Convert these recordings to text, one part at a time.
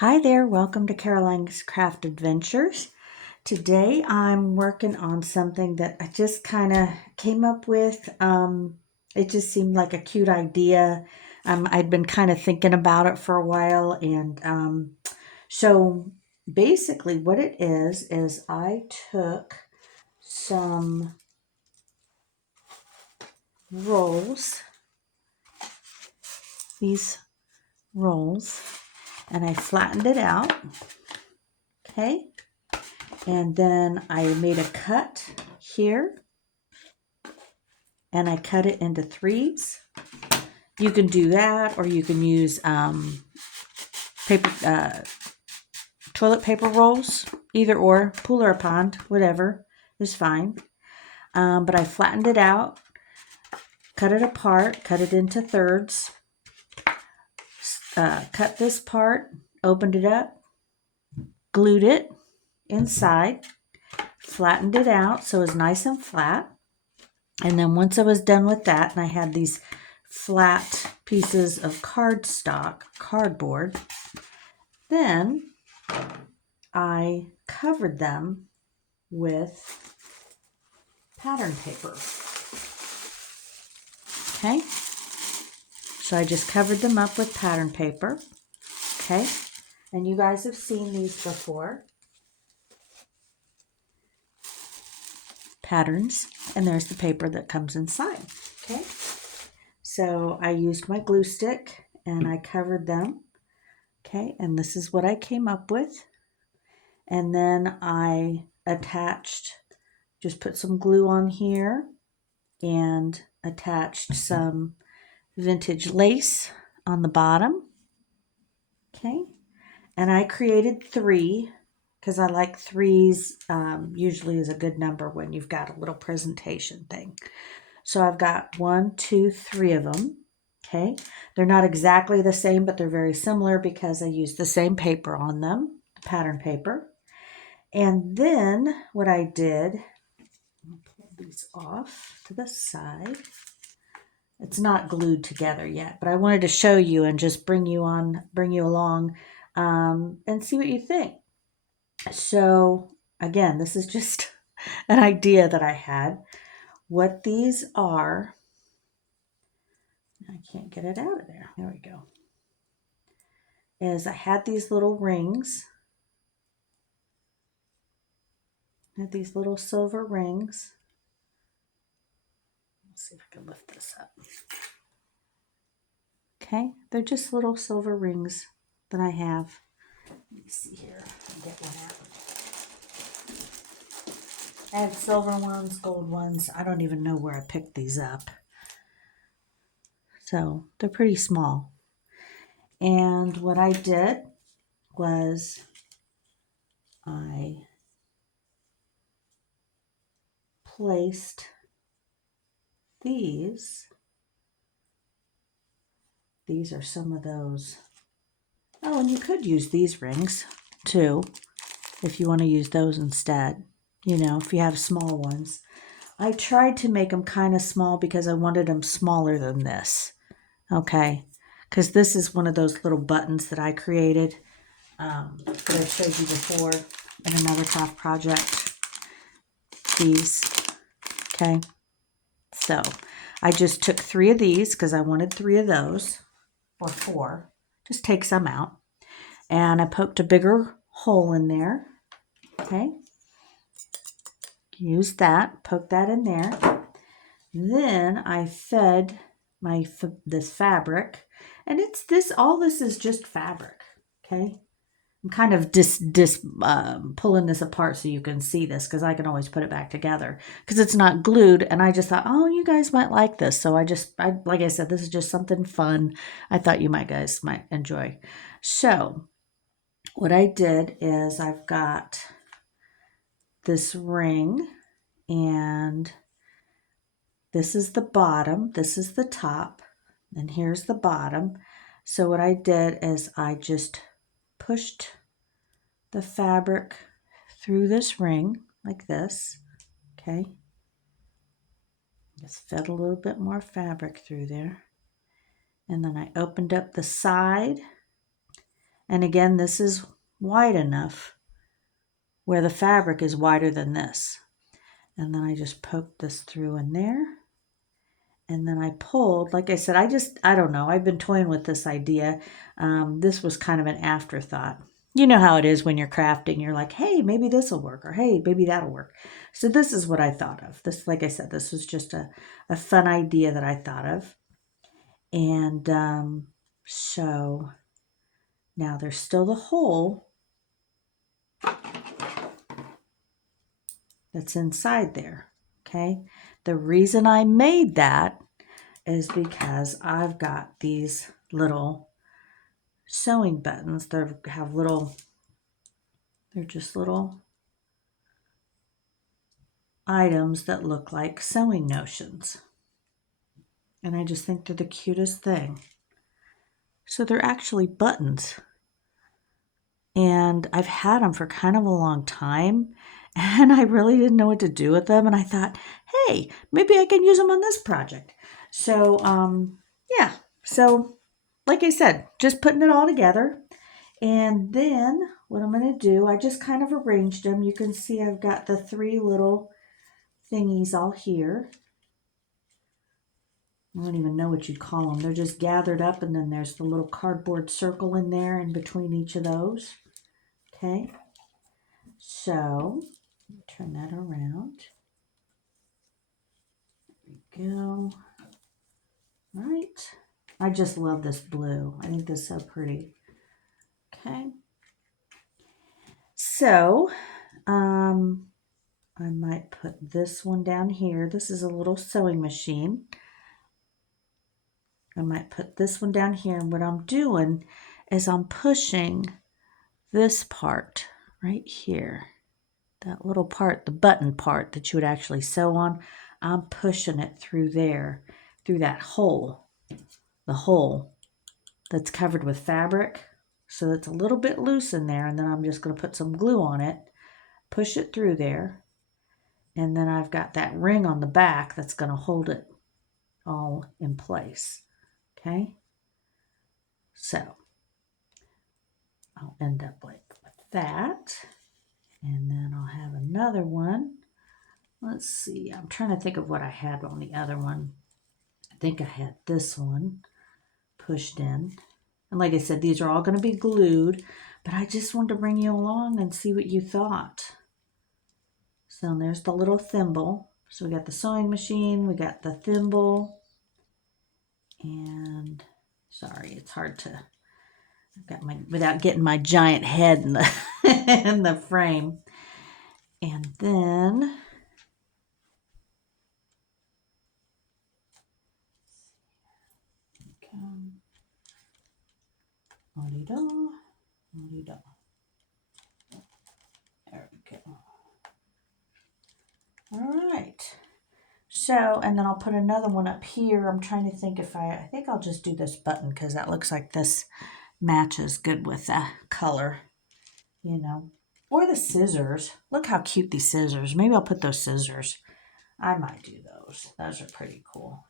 Hi there, welcome to Caroline's Craft Adventures. Today I'm working on something that I just kind of came up with. It just seemed like a cute idea. I'd been kind of thinking about it for a while, and so basically what it is I took some rolls, these rolls, and I flattened it out, okay? And then I made a cut here and I cut it into threes. You can do that, or you can use paper, toilet paper rolls, either or, pool or a pond, whatever is fine. But I flattened it out, cut it apart, cut it into thirds, cut this part, opened it up, glued it inside, flattened it out so it was nice and flat. And then once I was done with that, and I had these flat pieces of cardboard, then I covered them with pattern paper. Okay, so I just covered them up with pattern paper. Okay, and you guys have seen these before. Patterns, and there's the paper that comes inside. Okay, so I used my glue stick and I covered them. Okay, and this is what I came up with. And then I just put some glue on here and attached some vintage lace on the bottom. Okay, and I created three because I like threes, usually is a good number when you've got a little presentation thing. So I've got 1, 2, 3 of them. Okay, they're not exactly the same, but they're very similar because I used the same paper on them, pattern paper. And then what I did, I'll pull these off to the side. It's not glued together yet, but I wanted to show you and just bring you along, and see what you think. So again, this is just an idea that I had. What these are, I can't get it out of there. There we go. Is I had these little rings. I had these little silver rings. Let's see if I can lift this up. Okay, they're just little silver rings that I have. Let me see here. I'll get one out. I had silver ones, gold ones. I don't even know where I picked these up. So they're pretty small. And what I did was I placed these. These are some of those. Oh, and you could use these rings too, if you want to use those instead. You know, if you have small ones. I tried to make them kind of small because I wanted them smaller than this. Okay, because this is one of those little buttons that I created, that I showed you before in another craft project. These, okay. So I just took 3 of these because I wanted 3 of those, or 4. Just take some out. And I poked a bigger hole in there. Okay. Use that, poke that in there. Then I fed this fabric, and all this is just fabric. Okay. I'm kind of pulling this apart so you can see this because I can always put it back together because it's not glued. And I just thought, oh, you guys might like this. So like I said, this is just something fun. I thought you guys might enjoy. So what I did is I've got this ring, and this is the bottom, this is the top, and here's the bottom. So what I did is I just pushed the fabric through this ring like this. Okay, just fed a little bit more fabric through there, and then I opened up the side, And again, this is wide enough where the fabric is wider than this. And then I just poked this through in there. And then I pulled, like I said, I don't know. I've been toying with this idea. This was kind of an afterthought. You know how it is when you're crafting. You're like, hey, maybe this will work, or hey, maybe that'll work. So this is what I thought of. This, like I said, this was just a fun idea that I thought of. And so now there's still the hole that's inside there, okay? The reason I made that is because I've got these little sewing buttons that have little, they're just little items that look like sewing notions. And I just think they're the cutest thing. So they're actually buttons. And I've had them for kind of a long time. And I really didn't know what to do with them. And I thought, hey, maybe I can use them on this project. So, yeah. So, like I said, just putting it all together. And then what I'm going to do, I just kind of arranged them. You can see I've got the 3 little thingies all here. I don't even know what you'd call them. They're just gathered up, and then there's the little cardboard circle in there in between each of those. Okay, so turn that around. There we go. All right. I just love this blue. I think this is so pretty. Okay. So, I might put this one down here. This is a little sewing machine. I might put this one down here, and what I'm doing is I'm pushing this part right here. That little part, the button part that you would actually sew on, I'm pushing it through there, through that hole, the hole that's covered with fabric. So it's a little bit loose in there, and then I'm just going to put some glue on it, push it through there, and then I've got that ring on the back that's going to hold it all in place. Okay, so I'll end up like with that, and then I'll have another one. Let's see, I'm trying to think of what I had on the other one. I think I had this one pushed in. And like I said, these are all going to be glued, but I just wanted to bring you along and see what you thought. So there's the little thimble. So we got the sewing machine, we got the thimble, and sorry, it's hard to, I've got my, without getting my giant head in the, in the frame. And then there we go. All right. So, and then I'll put another one up here. I'm trying to think if I think I'll just do this button because that looks like this matches good with the color, you know. Or the scissors. Look how cute these scissors. Maybe I'll put those scissors. I might do those. Those are pretty cool.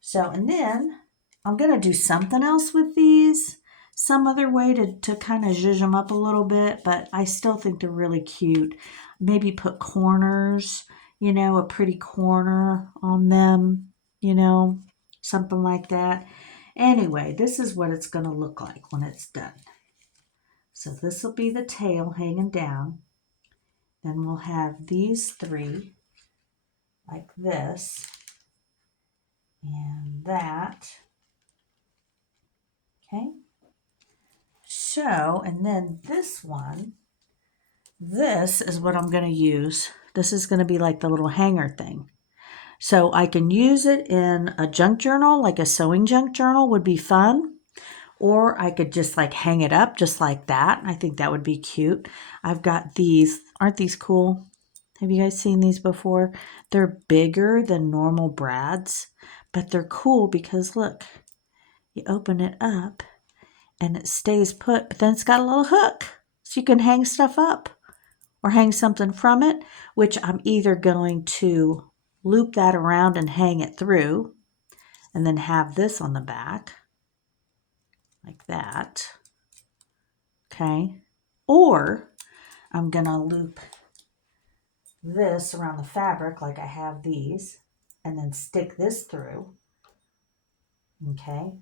So, and then I'm going to do something else with these. Some other way to kind of zhuzh them up a little bit, but I still think they're really cute. Maybe put corners, you know, a pretty corner on them, you know, something like that. Anyway, this is what it's going to look like when it's done. So this will be the tail hanging down. Then we'll have these 3 like this and that. Okay. So, and then this one, this is what I'm going to use. This is going to be like the little hanger thing. So I can use it in a junk journal, like a sewing junk journal would be fun. Or I could just like hang it up just like that. I think that would be cute. I've got these. Aren't these cool? Have you guys seen these before? They're bigger than normal brads, but they're cool because look, you open it up and it stays put, but then it's got a little hook so you can hang stuff up or hang something from it, which I'm either going to loop that around and hang it through and then have this on the back like that. okay? Or I'm gonna loop this around the fabric like I have these, and then stick this through, okay?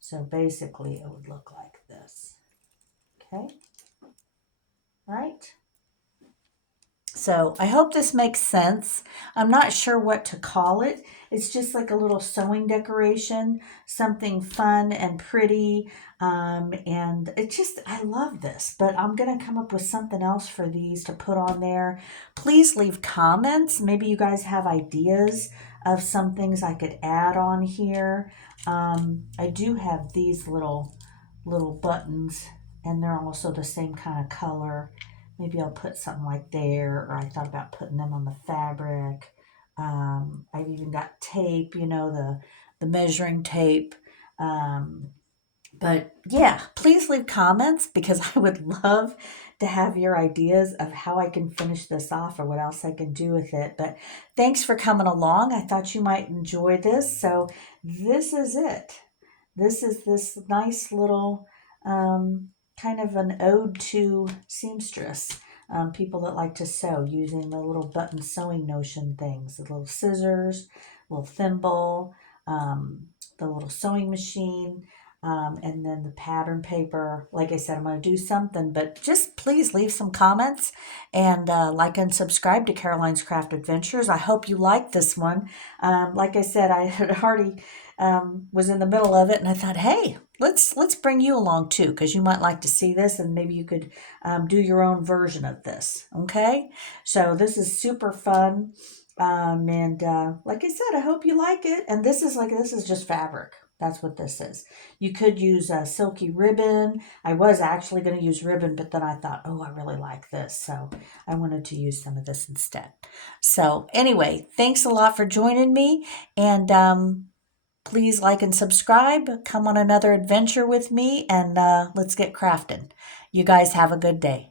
So basically it would look like this, okay? Right? So I hope this makes sense. I'm not sure what to call it. It's just like a little sewing decoration, something fun and pretty. And it just, I love this, but I'm going to come up with something else for these to put on there. Please leave comments. Maybe you guys have ideas of some things I could add on here. I do have these little buttons, and they're also the same kind of color. Maybe I'll put something like there, or I thought about putting them on the fabric. I've even got tape, you know, the measuring tape. But yeah, please leave comments because I would love to have your ideas of how I can finish this off or what else I can do with it. But thanks for coming along. I thought you might enjoy this. So this is it. This is this nice little kind of an ode to seamstress, people that like to sew using the little button sewing notion things, the little scissors, little thimble, the little sewing machine, and then the pattern paper. Like I said, I'm going to do something, but just please leave some comments and like and subscribe to Caroline's Craft Adventures. I hope you like this one. Like I said, I had already was in the middle of it, and I thought, hey, let's bring you along too, because you might like to see this, and maybe you could do your own version of this. Okay, so this is super fun, and like I said, I hope you like it. And this is just fabric. That's what this is. You could use a silky ribbon. I was actually going to use ribbon, but then I thought, oh, I really like this, so I wanted to use some of this instead. So anyway, thanks a lot for joining me, and please like and subscribe. Come on another adventure with me, and let's get crafting. You guys have a good day.